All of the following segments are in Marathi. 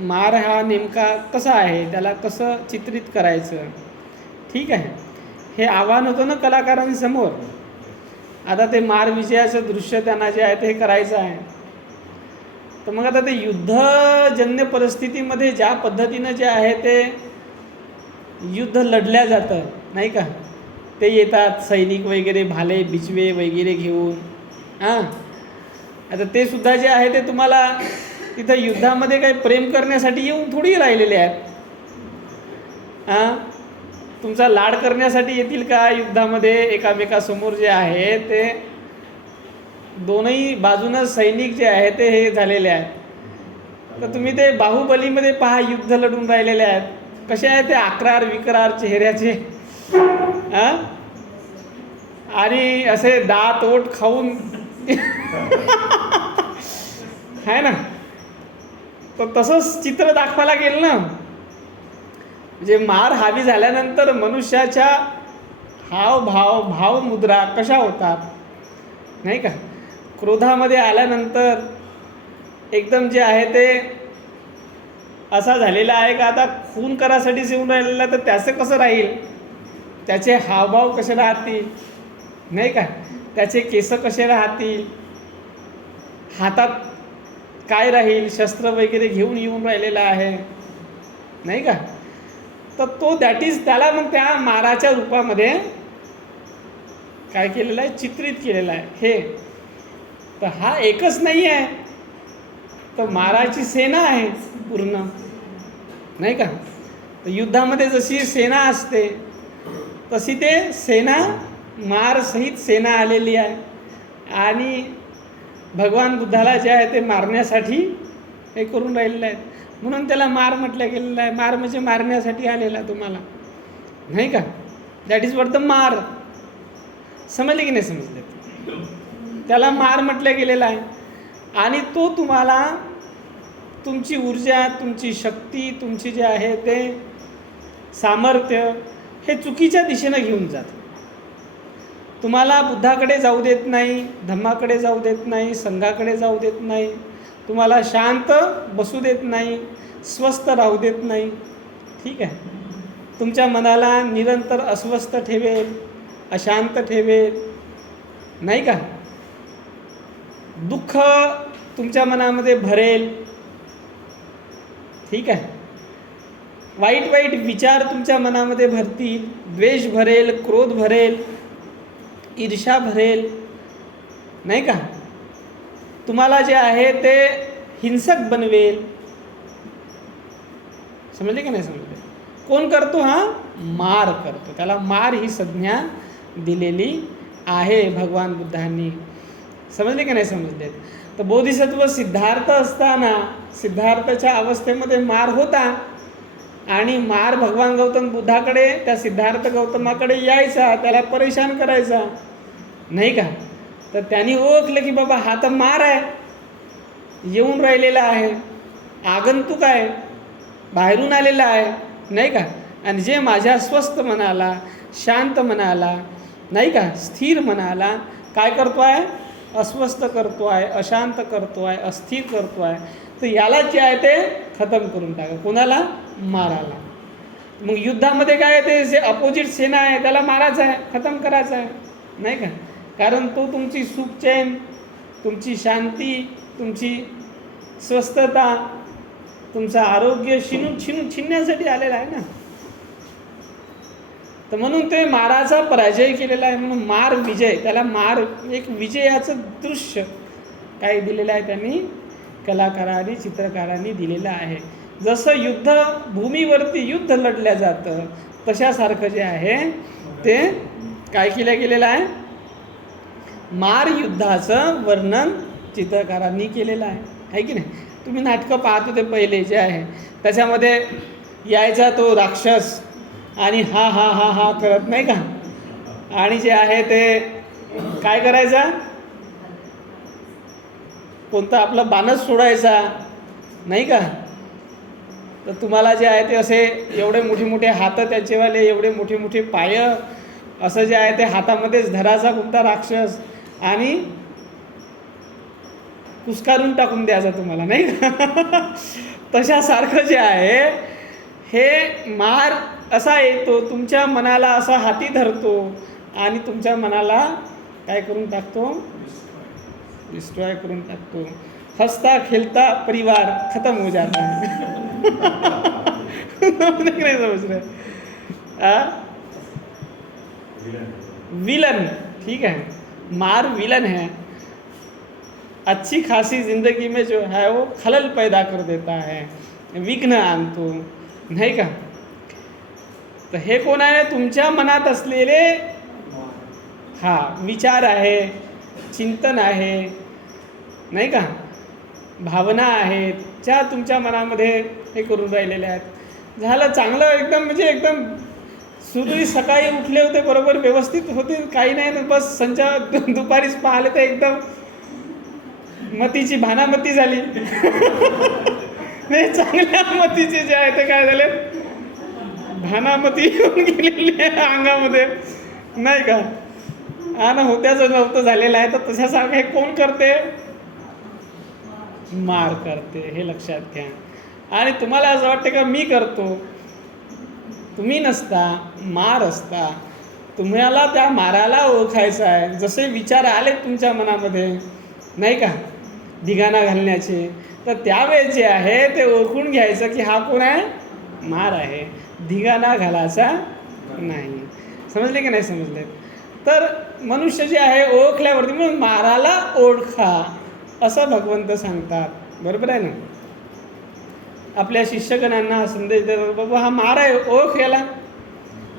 मार हा नेमका कसा आहे? त्याला कसं चित्रित करायचं? ठीक आहे. हे आव्हान होतं ना कलाकारांसमोर. आता ते मार विजयाचं दृश्य त्यांना जे आहे ते करायचं आहे. तर मग आता ते युद्धजन्य परिस्थितीमध्ये ज्या पद्धतीनं जे आहे ते युद्ध लढल्या जातं नाही का? ते येतात सैनिक वगैरे भाले बिचवे वगैरे घेऊन. हां. आता ते सुद्धा जे आहे ते तुम्हाला तिथं युद्धामध्ये काही प्रेम करण्यासाठी येऊन थोडी राहिलेले आहेत. हां? तुमचा लाड करण्यासाठी येतील का युद्धामध्ये एकामेकासमोर जे आहे ते? दोनही बाजूनं सैनिक जे आहे ते हे झालेले आहेत. तर तुम्ही ते बाहुबलीमध्ये पहा युद्ध लढून राहिलेले आहेत. कसे आहे ते अकरार विक्रार चेहऱ्याचे? हां? आणि असे दात ओट खाऊन. आहे ना? तर तसंच चित्र दाखवायला गेलं ना. म्हणजे मार हावी झाल्यानंतर मनुष्याच्या हावभाव भावमुद्रा कशा होतात? नाही का? क्रोधामध्ये आल्यानंतर एकदम जे आहे ते असा झालेला आहे का? आता खून करासाठीच येऊन राहिलेला तर त्याचं कसं राहील? त्याचे हावभाव कसे राहतील? नाही का? त्याचे केस कसे राहतील? हातात काय राहील? शस्त्र वगैरे घेऊन येऊन राहिलेला आहे. नाही का? तर तो दॅट इज त्याला मग त्या माराच्या रूपामध्ये काय केलेलं आहे? चित्रित केलेलं आहे. हे. तर हा एकच नाही आहे. तर माराची सेना आहे पूर्ण. नाही का? तर युद्धामध्ये जशी सेना असते तशी ते सेना मारसहित सेना आलेली आहे. आणि भगवान बुद्धाला जे आहे ते मारण्यासाठी हे करून राहिलेलं आहेत. म्हणून त्याला मार म्हटलं गेलेलं आहे. मार म्हणजे मारण्यासाठी आलेला तुम्हाला. नाही का? दॅट इज वॉट द मार. समजले की नाही समजले? त्याला मार म्हटलं गेलेलं आहे. आणि तो तुम्हाला तुमची ऊर्जा तुमची शक्ती तुमची जे आहे ते सामर्थ्य हे चुकीच्या दिशेनं घेऊन जातं. तुम्हाला बुद्धाकडे जाऊ देत नाही धम्माकडे जाऊ देत नाही संघाकडे जाऊ देत नाही तुम्हाला शांत बसू देत नाही स्वस्थ राहू देत नाही. ठीक आहे? तुमच्या मनाला निरंतर अस्वस्थ ठेवेल अशांत ठेवेल. नाही का? दुःख तुमच्या मनामध्ये भरेल. ठीक आहे? वाईट वाईट विचार तुमच्या मनामध्ये भरतील द्वेष भरेल क्रोध भरेल. ईर्षा भरेल. नाही का? तुम्हाला जे आहे ते हिंसक बनवेल. समजले की नाही समजले? कोण करतो हा? मार करतो. त्याला मार ही संज्ञा दिलेली आहे भगवान बुद्धांनी. समजले की नाही समजले? तर बोधिसत्व सिद्धार्थ असताना सिद्धार्थच्या अवस्थेमध्ये मार होता आणि मार भगवान गौतम बुद्धाकडे त्या सिद्धार्थ गौतमाकडे यायचा त्याला परेशान करायचा. नाही का? तर त्यांनी ओळखलं की बाबा हा तर मार आहे. येऊन राहिलेला आहे. आगंतुक आहे. बाहेरून आलेला आहे. नाही का? आणि जे माझ्या स्वस्थ मनाला शांत मनाला नाही का? स्थिर मनाला काय करतो आहे अस्वस्थ करतो आहे अशांत करतो आहे अस्थिर करतो आहे तर याला जे आहे ते खतम करून टाका. कोणाला? माराला. मग युद्धामध्ये काय ते जे अपोजिट सेना आहे त्याला मारायचं आहे. खतम करायचं आहे. नाही का? कारण तो तुमची सुखचैन तुमची शांती तुमची स्वस्थता तुमचं आरोग्य शिनू छिनू छिनण्यासाठी आलेला आहे ना. तर म्हणून ते माराचा पराजय केलेला आहे म्हणून मार विजय. त्याला मार एक विजयाचं दृश्य काय दिलेलं आहे त्यांनी कलाकारांनी चित्रकारांनी दिलेलं आहे. जसं युद्ध भूमीवरती युद्ध लढलं जातं तशासारखं जे आहे ते काय केलं गेलेलं आहे? मार युद्धाचं वर्णन चित्रकारांनी केलेलं आहे. आहे की नाही? तुम्ही नाटकं पाहत होते पहिले जे आहे. त्याच्यामध्ये यायचा तो राक्षस आणि हा हा हा हा करत नाही का? आणि जे आहे ते काय करायचा? कोणता आपला बाणच सोडायचा नाही का? तर तुम्हाला जे आहे ते असे एवढे मोठे मोठे हात त्याचेवाले एवढे मोठे मोठे पाय असं जे आहे ते हातामध्येच धराचा कोणता राक्षस? आणि कुस्कारून टाकून द्यायचा तुम्हाला नाही तशासारखं जे आहे हे मार असा येतो तुमच्या मनाला असा हाती धरतो आणि तुमच्या मनाला काय करून टाकतो? डिस्ट्रॉय करून टाकतो. हसता खेळता परिवार खतम हो जाता. नहीं रहे? विलन ठीक है मार विलन है। अच्छी खासी जिंदगी में जो है वो खलल पैदा कर देता है। विघ्न आणतो। नाही का? तर हे कोण आहे? तुमच्या मनात असलेले हा विचार आहे चिंतन आहे नाही का? भावना आहेत ज्या तुमच्या मनामध्ये हे करून राहिलेल्या आहेत. झालं चांगलं एकदम म्हणजे एकदम सुरळीत सकाळी उठले होते बरोबर? व्यवस्थित होते काही नाही. ना बस संचा दुपारीच पाहिले तर एकदम मतीची भानामती झाली. नाही चांगल्या मतीचे जे आहे ते काय झाले? भानामती येऊन गेलेली आहे अंगामध्ये. नाही का? आणि ना नव्हतं झालेलं आहे तर तशासारखं हे कोण करते? मार करते हे लक्षात घ्या. आणि तुम्हाला असं वाटतं का मी करतो? तुम्ही नसता मार असता तुम्हाला त्या माराला ओळखायचं आहे. जसे विचार आले तुमच्या मनामध्ये नाही का? धिगाणा घालण्याचे. तर त्यावेळेस जे आहे ते ओळखून घ्यायचं की हा कोण आहे? मार आहे. धिगाणा घालायचा नाही. समजले की नाही समजले? तर मनुष्य जे आहे ओळखल्यावरती म्हणून माराला ओळखा असं भगवंत सांगतात. बरोबर आहे ना? आपल्या शिष्यगणांना हा संदेश देतात बाबा हा मार आहे ओळख याला.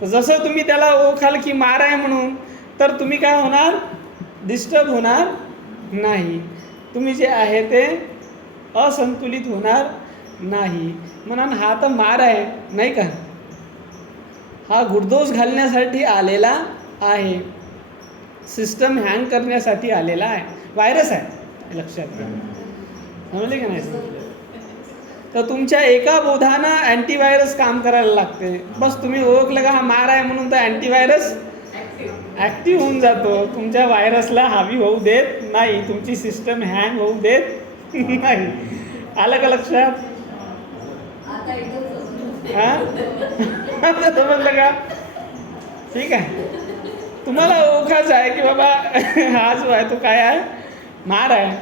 तर जसं तुम्ही त्याला ओळखाल की मार आहे म्हणून तर तुम्ही काय होणार? डिस्टर्ब होणार नाही. तुम्ही जे आहे ते असंतुलित होणार नाही. म्हणून हा तर मार आहे नाही का? हा गुडदोष घालण्यासाठी आलेला आहे. सिस्टम हँग करण्यासाठी आलेला आहे. व्हायरस आहे लक्षात घ्या. समजले का नाही? तर तुमच्या एका बोधानं अँटीव्हायरस काम करायला लागते. बस तुम्ही ओळखलं का हा मार आहे म्हणून तर अँटीव्हायरस ॲक्टिव्ह होऊन जातो. तुमच्या व्हायरसला हावी होऊ देत नाही. तुमची सिस्टम हँग होऊ देत नाही. आलं का लक्षात. हां? समजलं का? ठीक आहे. तुम्हाला ओळखायचं आहे की बाबा हा जो आहे तो काय आहे? मार आहे.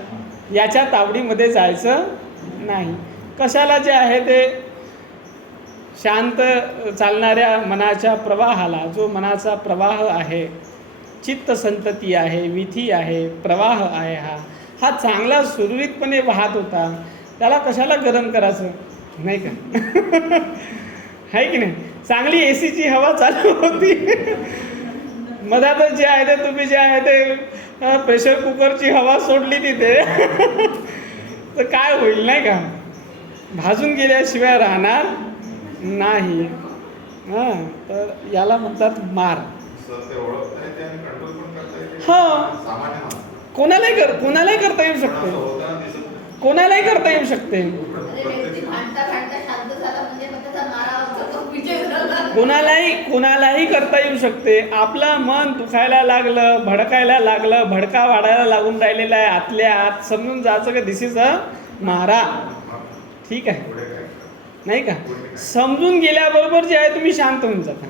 याच्या तावडीमध्ये जायचं नाही. कशाला जे आहे ते शांत चालणाऱ्या मनाच्या प्रवाहाला जो मनाचा प्रवाह आहे चित्त संतती आहे विधी आहे प्रवाह आहे हा हा चांगला सुरळीतपणे वाहत होता त्याला कशाला गरम करायचं? नाही का? आहे की नाही? चांगली ए सीची हवा चालू होती. मधातच जे आहे ते तुम्ही जे आहे ते प्रेशर कुकरची हवा सोडली तिथे. तर काय होईल नाही का? भाजून गेल्याशिवाय राहणार नाही. हां तर याला म्हणतात मार. सर ते ओळखता येते आणि कंट्रोल पण करता येते. हा. कोणालाही कर कोणालाही करता येऊ शकते. कोणालाही करता येऊ शकते. म्हणजे म्हणजे कोणालाही कोणालाही करता येऊ शकते. आपलं मन दुखायला लागलं भडकायला लागलं भडका वाढायला लागून राहिलेला आहे. आतल्या आत समजून जायचं का दिस इज अ मारा. ठीक आहे. नाही का? समजून गेल्याबरोबर जे आहे तुम्ही शांत होऊन जाता.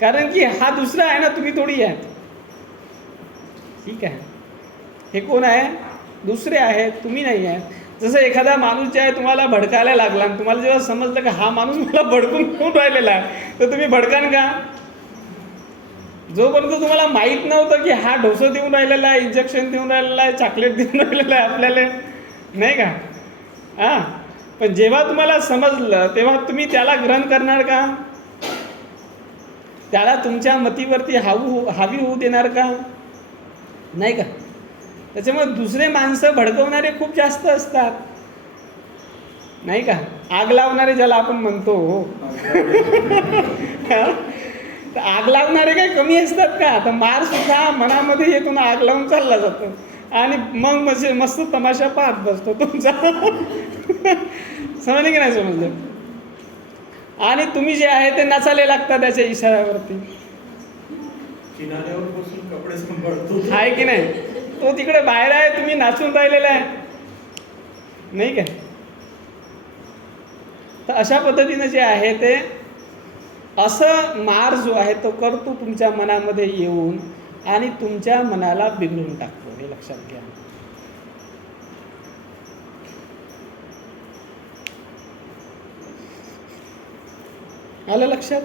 कारण की हा दुसरा आहे ना तुम्ही थोडी आहे ठीक आहे. हे कोण आहे? दुसरे आहे तुम्ही नाही आहे जसं एखादा माणूस जे आहे तुम्हाला भडकायला लागला आणि तुम्हाला जेव्हा समजलं का हा माणूस मला भडकून कोण राहिलेला आहे तर तुम्ही भडकान का? जोपर्यंत तुम्हाला माहीत नव्हतं की हा ढोसं देऊन राहिलेला आहे इंजेक्शन देऊन राहिलेला आहे चॉकलेट देऊन राहिलेलं आहे आपल्याला. नाही का? हां. पण जेव्हा तुम्हाला समजलं तेव्हा तुम्ही त्याला ग्रहण करणार का? त्याला तुमच्या मतीवरती हावू हावी होऊ देणार का? नाही का? त्याच्यामुळे दुसरे माणसं भडकवणारे खूप जास्त असतात. नाही का? आग लावणारे ज्याला आपण म्हणतो. आग लावणारे काही कमी असतात का? तर मार सुद्धा मनामध्ये येतून आग लावून चालला जातो. आणि मग मस्त मस्त तमाशा पाहत बसतो तुमचा. समजले की नाही समजलं? आणि तुम्ही जे आहे ते नचाले लागता त्याच्या इशाऱ्यावरती. आहे की नाही? तो तिकडे बाहेर आहे तुम्ही नाचून राहिलेला आहे. नाही काय तर अशा पद्धतीनं जे आहे ते असं मार जो आहे तो करतो तुमच्या मनामध्ये येऊन. आणि तुमच्या मनाला बिघडून टाकतो हे लक्षात घ्या. आलं लक्षात?